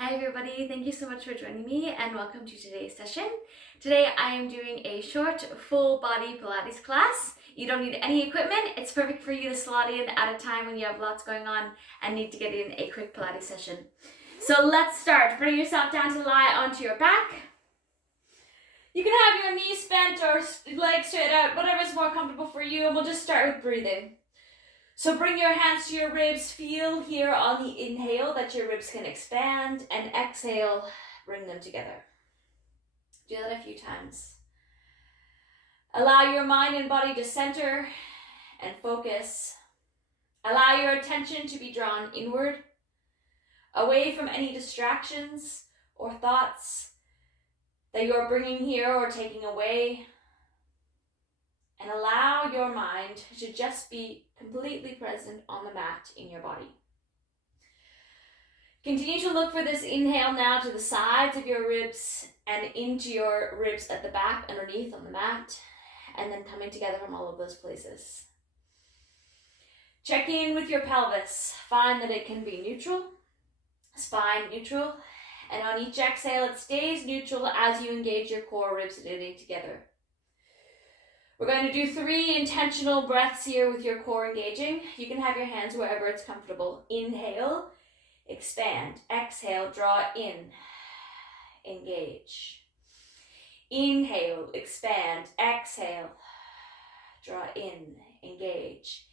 Hi everybody, thank you so much for joining me and welcome to today's session. Today I am doing a short full body Pilates class. You don't need any equipment. It's perfect for you to slot in at a time when you have lots going on and need to get in a quick Pilates session. So let's start. Bring yourself down to lie onto your back. You can have your knees bent or legs straight out, whatever's more comfortable for you, and we'll just start with breathing. So bring your hands to your ribs, feel here on the inhale that your ribs can expand, and exhale, bring them together. Do that a few times. Allow your mind and body to center and focus. Allow your attention to be drawn inward, away from any distractions or thoughts that you're bringing here or taking away. And allow your mind to just be completely present on the mat in your body. Continue to look for this inhale now to the sides of your ribs and into your ribs at the back underneath on the mat, and then coming together from all of those places. Check in with your pelvis. Find that it can be neutral, spine neutral, and on each exhale it stays neutral as you engage your core ribs knitting together. We're going to do 3 intentional breaths here with your core engaging. You can have your hands wherever it's comfortable. Inhale, expand. Exhale, draw in, engage. Inhale, expand. Exhale, draw in, engage.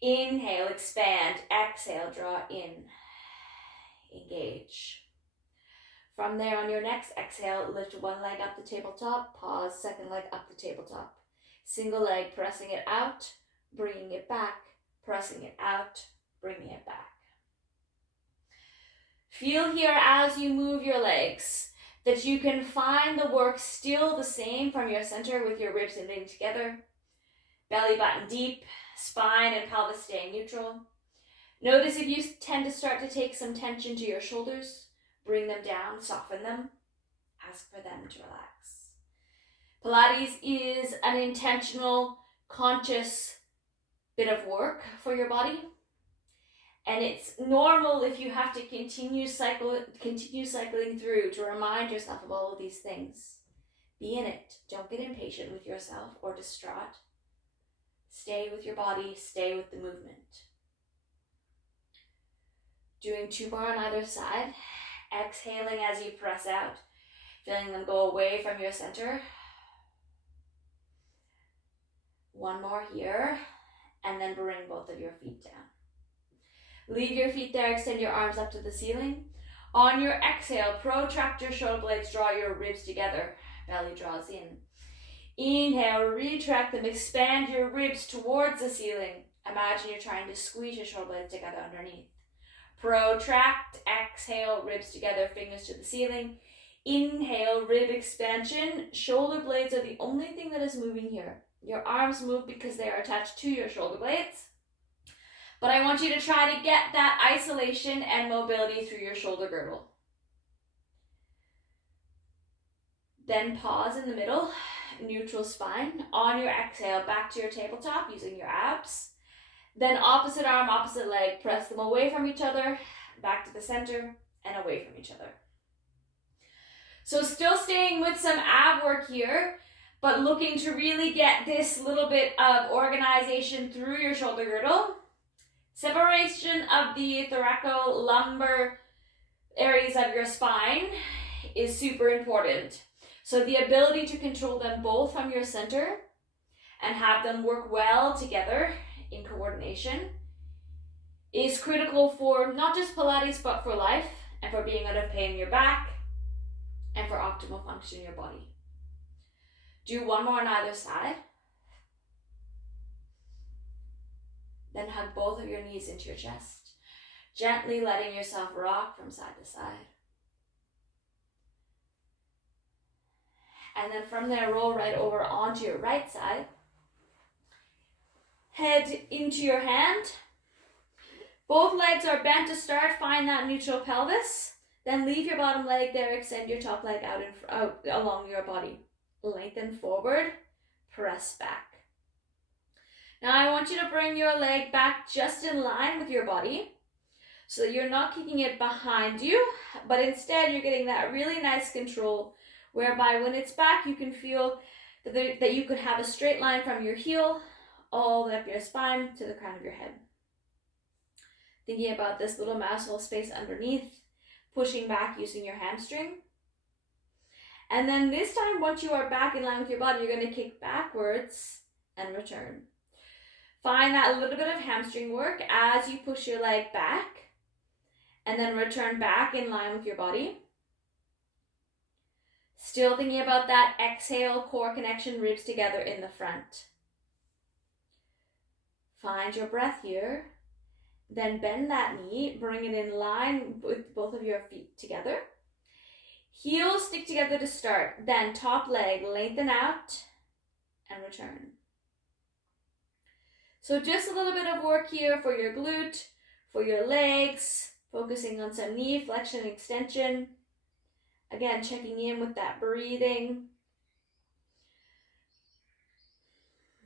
Inhale, expand. Exhale, draw in, engage. From there, on your next exhale, lift one leg up the tabletop. Pause, second leg up the tabletop. Single leg, pressing it out, bringing it back, pressing it out, bringing it back. Feel here as you move your legs that you can find the work still the same from your center with your ribs knitting together. Belly button deep, spine and pelvis staying neutral. Notice if you tend to start to take some tension to your shoulders, bring them down, soften them, ask for them to relax. Pilates is an intentional, conscious bit of work for your body. And it's normal if you have to continue cycling through to remind yourself of all of these things. Be in it. Don't get impatient with yourself or distraught. Stay with your body, stay with the movement. Doing 2 more on either side. Exhaling as you press out, feeling them go away from your center. 1 more here, and then bring both of your feet down. Leave your feet there, extend your arms up to the ceiling. On your exhale, protract your shoulder blades, draw your ribs together, belly draws in. Inhale, retract them, expand your ribs towards the ceiling. Imagine you're trying to squeeze your shoulder blades together underneath. Protract, exhale, ribs together, fingers to the ceiling. Inhale, rib expansion. Shoulder blades are the only thing that is moving here. Your arms move because they are attached to your shoulder blades. But I want you to try to get that isolation and mobility through your shoulder girdle. Then pause in the middle, neutral spine. On your exhale, back to your tabletop using your abs. Then opposite arm, opposite leg, press them away from each other, back to the center, and away from each other. So still staying with some ab work here, but looking to really get this little bit of organization through your shoulder girdle. Separation of the thoracolumbar areas of your spine is super important. So the ability to control them both from your center and have them work well together in coordination is critical for not just Pilates, but for life and for being out of pain in your back and for optimal function in your body. Do 1 more on either side. Then hug both of your knees into your chest, gently letting yourself rock from side to side. And then from there, roll right over onto your right side. Head into your hand. Both legs are bent to start. Find that neutral pelvis. Then leave your bottom leg there. Extend your top leg out along your body. Lengthen forward. Press back. Now I want you to bring your leg back just in line with your body. so that you're not kicking it behind you, but instead you're getting that really nice control whereby when it's back, you can feel that you could have a straight line from your heel all the way up your spine to the crown of your head. Thinking about this little mouse hole space underneath, pushing back using your hamstring. And then this time, once you are back in line with your body, you're going to kick backwards and return. Find that little bit of hamstring work as you push your leg back and then return back in line with your body. Still thinking about that exhale, core connection, ribs together in the front. Find your breath here. Then bend that knee, bring it in line with both of your feet together. Heels stick together to start. Then top leg, lengthen out and return. So just a little bit of work here for your glute, for your legs, focusing on some knee flexion and extension. Again, checking in with that breathing.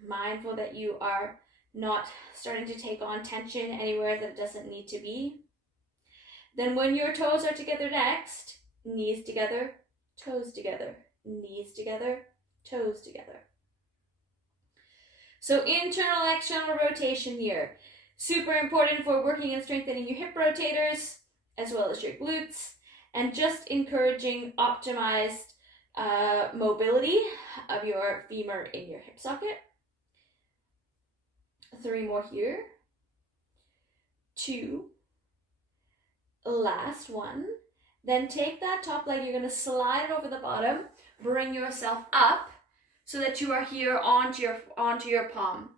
Mindful that you are not starting to take on tension anywhere that it doesn't need to be. Then when your toes are together next, knees together, toes together, knees together, toes together. So internal, external rotation here. Super important for working and strengthening your hip rotators as well as your glutes, and just encouraging optimized mobility of your femur in your hip socket. 3 more here. 2. Last one. Then take that top leg, you're going to slide it over the bottom, bring yourself up so that you are here onto your palm.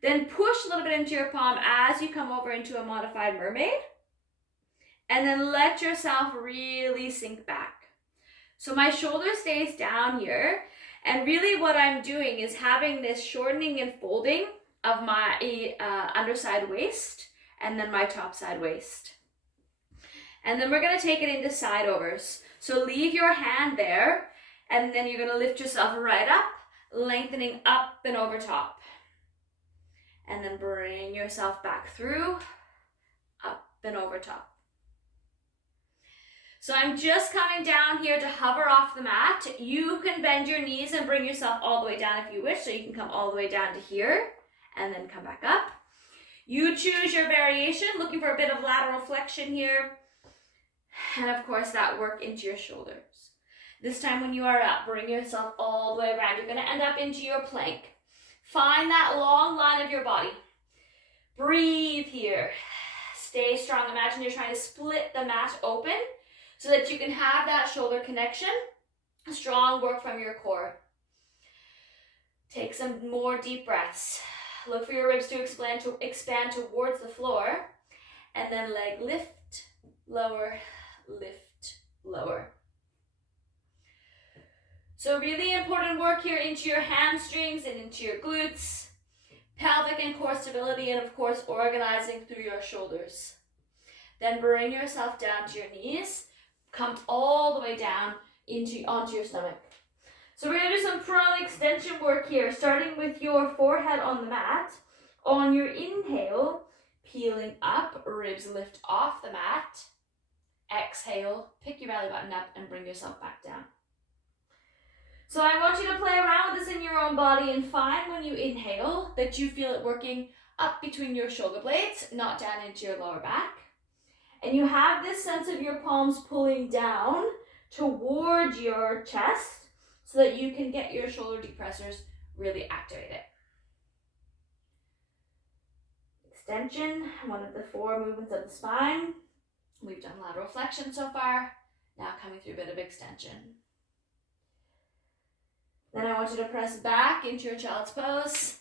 Then push a little bit into your palm as you come over into a modified mermaid. And then let yourself really sink back. So my shoulder stays down here. And really what I'm doing is having this shortening and folding of my underside waist and then my top side waist. And then we're going to take it into side overs. So leave your hand there, and then you're going to lift yourself right up, lengthening up and over top. And then bring yourself back through, up and over top. So I'm just coming down here to hover off the mat. You can bend your knees and bring yourself all the way down if you wish. So you can come all the way down to here and then come back up. You choose your variation, looking for a bit of lateral flexion here. And of course that work into your shoulders. This time when you are up, bring yourself all the way around. You're going to end up into your plank. Find that long line of your body. Breathe here. Stay strong. Imagine you're trying to split the mat open so that you can have that shoulder connection. Strong work from your core. Take some more deep breaths. Look for your ribs to expand towards the floor. And then leg lift, lower, lift, lower. So really important work here into your hamstrings and into your glutes, pelvic and core stability, and of course organizing through your shoulders. Then bring yourself down to your knees, come all the way down onto your stomach. So we're going to do some prawn extension work here, starting with your forehead on the mat. On your inhale, peeling up, ribs lift off the mat. Exhale, pick your belly button up and bring yourself back down. So I want you to play around with this in your own body and find when you inhale that you feel it working up between your shoulder blades, not down into your lower back. And you have this sense of your palms pulling down towards your chest so that you can get your shoulder depressors really activated. Extension, one of the 4 movements of the spine. We've done lateral flexion so far. Now coming through a bit of extension. Then I want you to press back into your child's pose.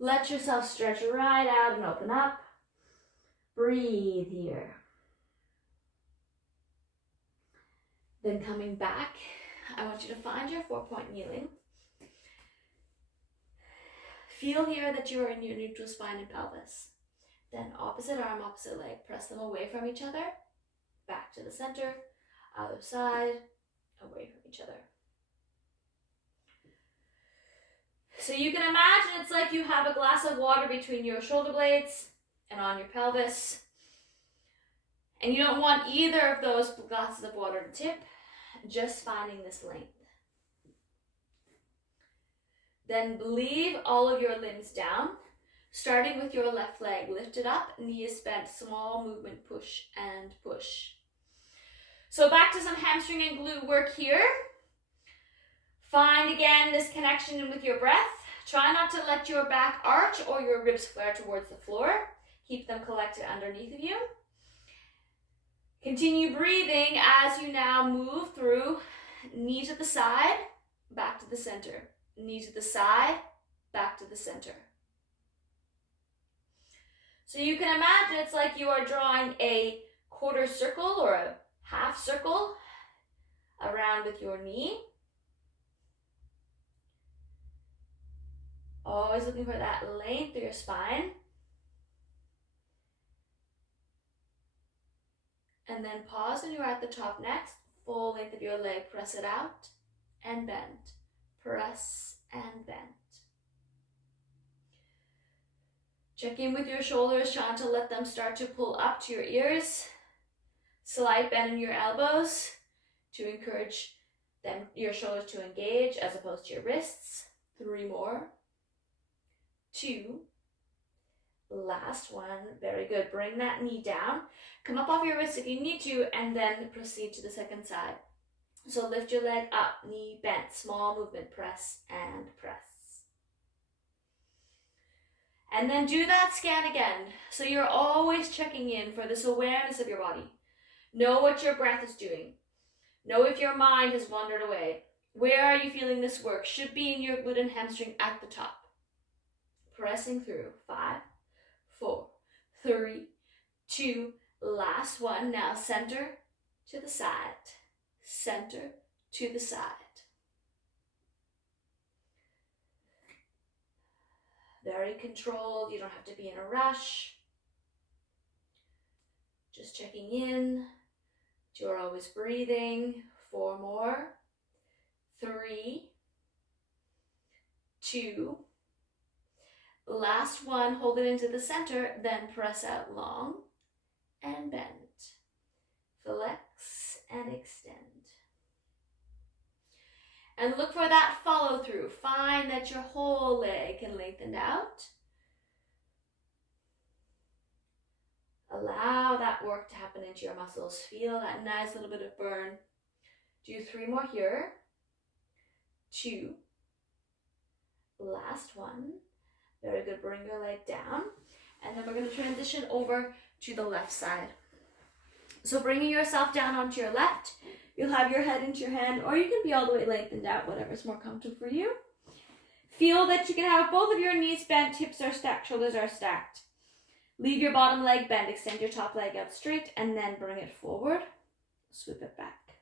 Let yourself stretch right out and open up. Breathe here. Then coming back, I want you to find your 4-point kneeling. Feel here that you are in your neutral spine and pelvis. Then opposite arm, opposite leg. Press them away from each other. Back to the center. Other side. Away from each other. So you can imagine it's like you have a glass of water between your shoulder blades and on your pelvis. And you don't want either of those glasses of water to tip, just finding this length. Then leave all of your limbs down, starting with your left leg. Lift it up, knees bent, small movement, push and push. So back to some hamstring and glute work here. Find again this connection with your breath. Try not to let your back arch or your ribs flare towards the floor. Keep them collected underneath of you. Continue breathing as you now move through knee to the side, back to the center. Knee to the side, back to the center. So you can imagine it's like you are drawing a quarter circle or a half circle around with your knee. Always looking for that length of your spine. And then pause when you're at the top next. Full length of your leg, press it out and bend. Press and bend. Check in with your shoulders, trying to let them start to pull up to your ears. Slight bend in your elbows to encourage them, your shoulders to engage as opposed to your wrists. 3 more. 2. Last one. Very good. Bring that knee down. Come up off your wrist if you need to, and then proceed to the second side. So lift your leg up, knee bent, small movement, press and press. And then do that scan again. So you're always checking in for this awareness of your body. Know what your breath is doing. Know if your mind has wandered away. Where are you feeling this work? Should be in your glute and hamstring at the top. Pressing through. 5, 4, 3, 2, last one. Now center to the side. Center to the side. Very controlled. You don't have to be in a rush. Just checking in. You're always breathing. 4 more. 3, 2. Last one. Hold it into the center. Then press out long and bend. Flex and extend. And look for that follow through. Find that your whole leg can lengthen out. Allow that work to happen into your muscles. Feel that nice little bit of burn. Do 3 more here. 2. Last one. Very good. Bring your leg down. And then we're going to transition over to the left side. So bringing yourself down onto your left, you'll have your head into your hand, or you can be all the way lengthened out, whatever's more comfortable for you. Feel that you can have both of your knees bent, hips are stacked, shoulders are stacked. Leave your bottom leg bent, extend your top leg out straight, and then bring it forward. Sweep it back.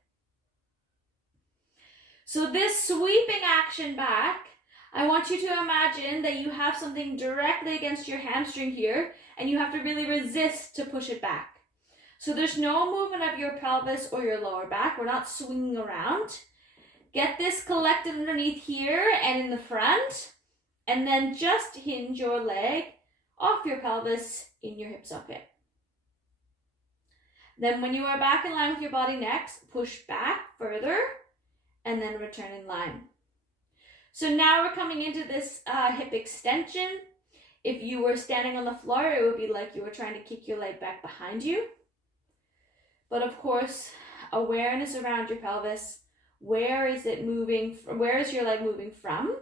So this sweeping action back, I want you to imagine that you have something directly against your hamstring here, and you have to really resist to push it back. So there's no movement of your pelvis or your lower back. We're not swinging around. Get this collected underneath here and in the front, and then just hinge your leg off your pelvis in your hip socket. Then when you are back in line with your body next, push back further and then return in line. So now we're coming into this hip extension. If you were standing on the floor, it would be like you were trying to kick your leg back behind you. But of course, awareness around your pelvis. Where is it moving? Where is your leg moving from?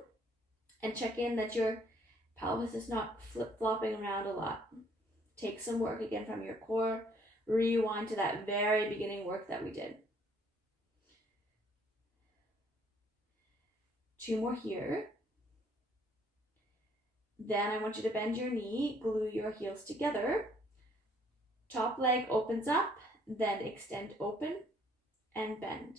And check in that your pelvis is not flip-flopping around a lot. Take some work again from your core. Rewind to that very beginning work that we did. 2 more here. Then I want you to bend your knee, glue your heels together. Top leg opens up, then extend open and bend.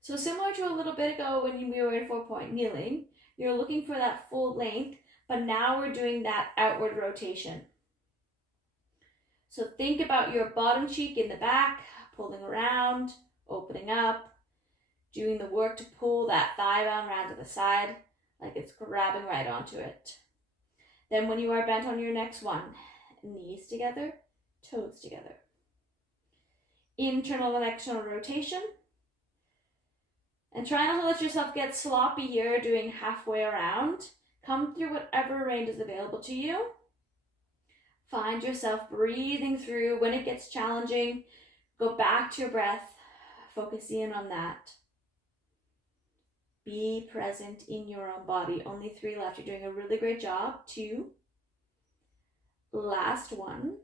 So similar to a little bit ago when we were in 4-point kneeling, you're looking for that full length, but now we're doing that outward rotation. So think about your bottom cheek in the back, pulling around, opening up, doing the work to pull that thigh bone around to the side, like it's grabbing right onto it. Then when you are bent on your next one, knees together, toes together. Internal and external rotation. And try not to let yourself get sloppy here, doing halfway around. Come through whatever range is available to you. Find yourself breathing through. When it gets challenging, go back to your breath. Focus in on that. Be present in your own body. Only 3 left. You're doing a really great job. 2. Last one.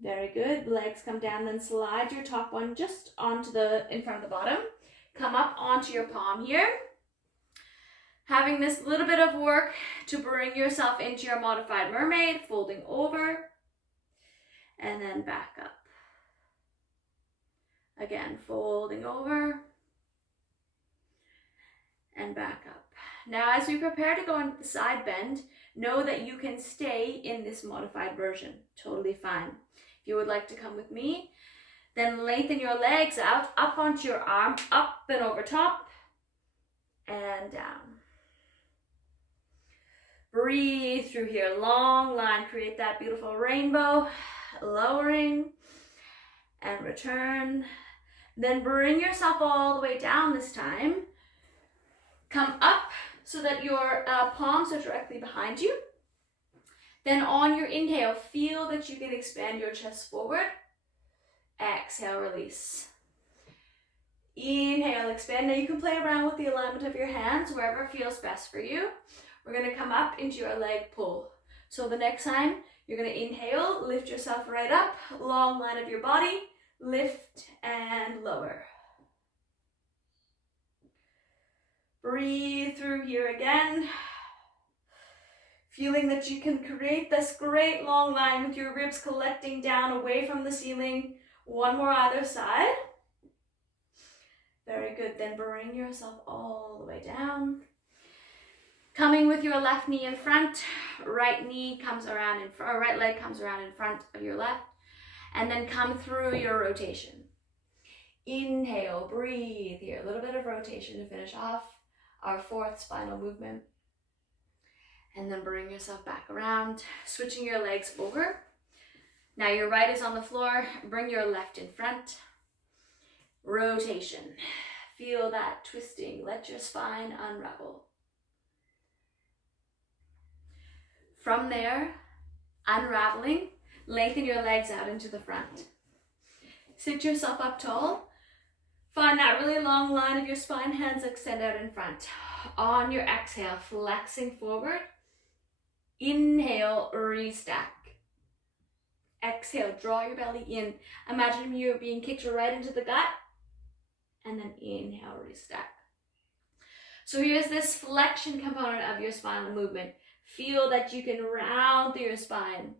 Very good. Legs come down, then slide your top one just onto in front of the bottom. Come up onto your palm here. Having this little bit of work to bring yourself into your modified mermaid, folding over, and then back up. Again, folding over, and back up. Now, as we prepare to go into the side bend, know that you can stay in this modified version. Totally fine. If you would like to come with me, then lengthen your legs out, up onto your arm, up and over top, and down. Breathe through here, long line, create that beautiful rainbow, lowering, and return. Then bring yourself all the way down this time. Come up so that your palms are directly behind you. Then on your inhale, feel that you can expand your chest forward. Exhale, release. Inhale, expand. Now you can play around with the alignment of your hands wherever feels best for you. We're going to come up into your leg pull. So the next time, you're going to inhale, lift yourself right up, long line of your body, lift and lower. Breathe through here again. Feeling that you can create this great long line with your ribs collecting down away from the ceiling. One more either side. Very good. Then bring yourself all the way down. Coming with your left knee in front, right knee comes around in front, or right leg comes around in front of your left, and then come through your rotation. Inhale, breathe here. A little bit of rotation to finish off our 4th spinal movement. And then bring yourself back around, switching your legs over. Now your right is on the floor, bring your left in front. Rotation. Feel that twisting, let your spine unravel. From there, unraveling, lengthen your legs out into the front. Sit yourself up tall. Find that really long line of your spine, hands extend out in front. On your exhale, flexing forward. Inhale, restack. Exhale, draw your belly in. Imagine you're being kicked right into the gut. And then inhale, restack. So here's this flexion component of your spinal movement. Feel that you can round through your spine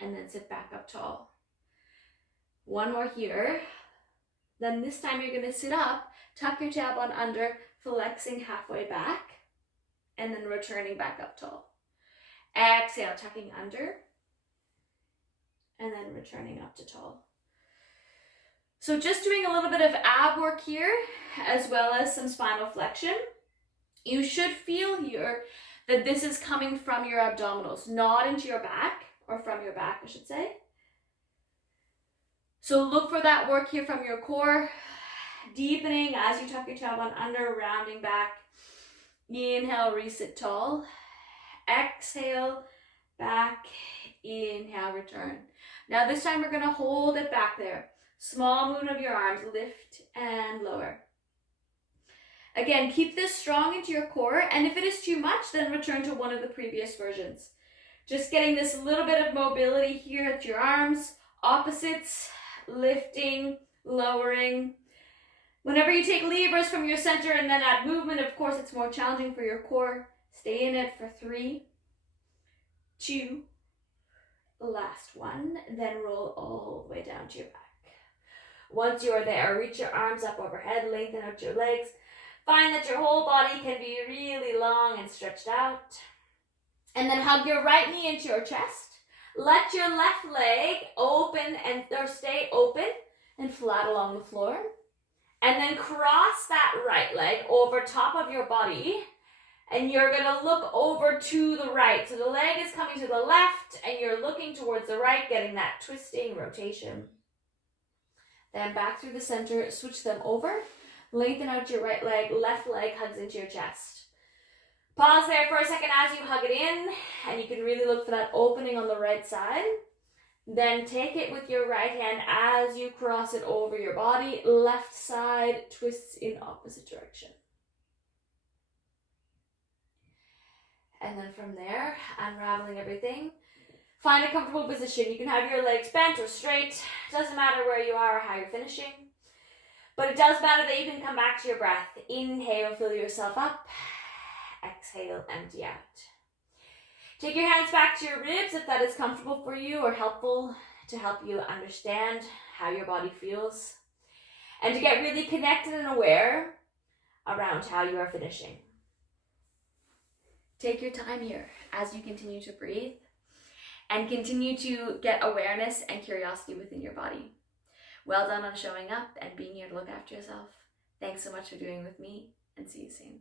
and then sit back up tall. One more here. Then this time you're going to sit up, tuck your tailbone under, flexing halfway back, and then returning back up tall. Exhale, tucking under, and then returning up to tall. So just doing a little bit of ab work here, as well as some spinal flexion. You should feel here that this is coming from your abdominals, not into your back, or from your back, I should say. So look for that work here from your core, deepening as you tuck your tailbone under, rounding back. Inhale, resit tall. Exhale, back. Inhale, return. Now this time we're going to hold it back there. Small movement of your arms, lift and lower. Again, keep this strong into your core, and if it is too much, then return to one of the previous versions. Just getting this little bit of mobility here at your arms, opposites, lifting, lowering. Whenever you take levers from your center and then add movement, of course, it's more challenging for your core. Stay in it for 3, 2, last one, then roll all the way down to your back. Once you're there, reach your arms up overhead, lengthen out your legs. Find that your whole body can be really long and stretched out. And then hug your right knee into your chest. Let your left leg open or stay open and flat along the floor. And then cross that right leg over top of your body And you're gonna look over to the right. So the leg is coming to the left and you're looking towards the right, getting that twisting rotation. Then back through the center, switch them over. Lengthen out your right leg, left leg hugs into your chest. Pause there for a second as you hug it in, and you can really look for that opening on the right side. Then take it with your right hand as you cross it over your body. Left side twists in opposite direction. And then from there, unraveling everything. Find a comfortable position. You can have your legs bent or straight. Doesn't matter where you are or how you're finishing. But it does matter that you can come back to your breath. Inhale, fill yourself up. Exhale, empty out. Take your hands back to your ribs if that is comfortable for you or helpful to help you understand how your body feels. And to get really connected and aware around how you are finishing. Take your time here as you continue to breathe and continue to get awareness and curiosity within your body. Well done on showing up and being here to look after yourself. Thanks so much for doing with me, and see you soon.